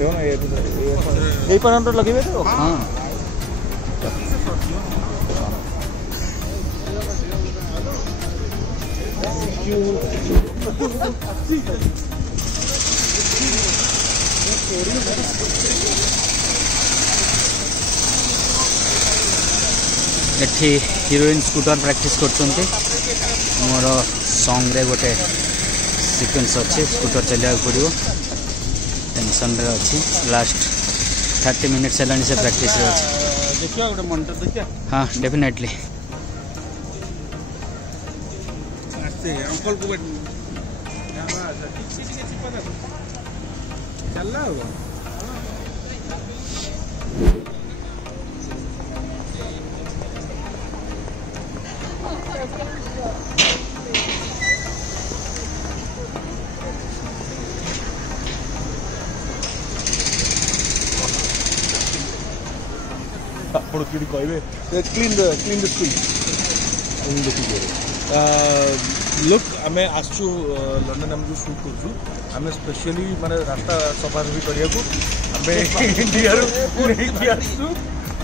यही पर लगे तो हाँ एठी हीरोइन स्कूटर प्रैक्टिस करछन्ते मोर सॉन्ग रे गोटे सीक्वेंस अच्छे स्कूटर चलिया पड़ो टेंशन रे अच्छी लास्ट 30 मिनिट्स हेलानी से प्रैक्टिस रे अच्छे देखियो गोटे मॉनिटर देखिया हां डेफिनेटली आस्ते अंकल को चलला हो clean the screen. Look, आमे आसचु लंडन हम जो शूट करछु आमे स्पेशली माने रास्ता सफा भी करिया को आमे इंडिया रो नहीं किया छु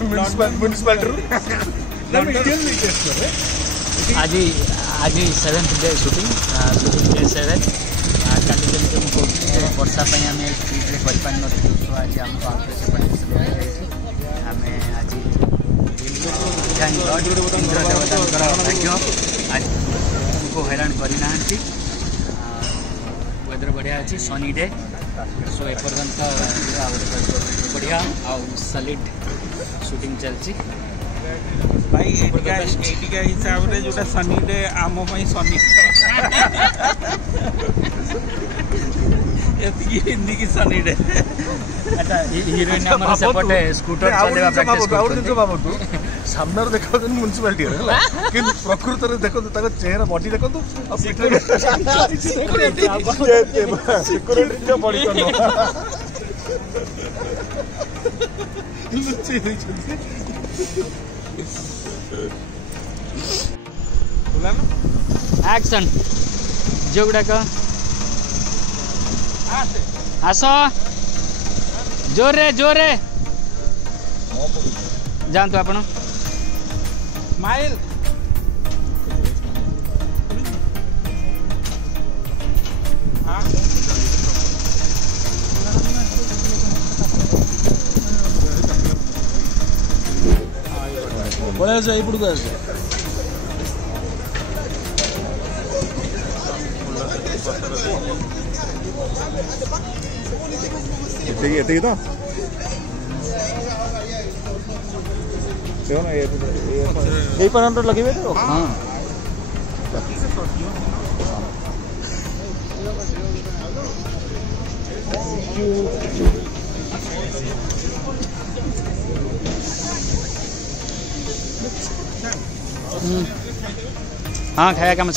म्युनिसिपल रो लंडन में टेस्ट करे आज 7th डे शूटिंग डे 7 काली जमते हम कोठी वर्षा पई आमे ट्रिप रे कर पान न तो आज हमको आके से पड़ी आमे आज भाग्य आज को हैरान करना वेदर बढ़िया अच्छी सनी डे सो एपर्यंत बढ़िया सॉलिड शूटिंग चलती भाई एटिका हिसाब रे जोटा सनी डे आम पई सनी एतिकी हिंदी की सनी डे अच्छा हीरोइन हमर सेपटे स्कूटर चलेवा प्रैक्टिस करतो सामने देखो म्युनिसिपालिटी है कि प्रकृत रे देखो ताको चेहरा बॉडी देखो तो सिक्योरिटी के बॉडी करनो लुच्ची होई छथि बोला ना एक्शन जोगडा का आसो जोरे जोरे जानतो आपण माइल बड़ा जाई पड़गा एते तो यही पर लगे तो हाँ हाँ खाया क्या मैं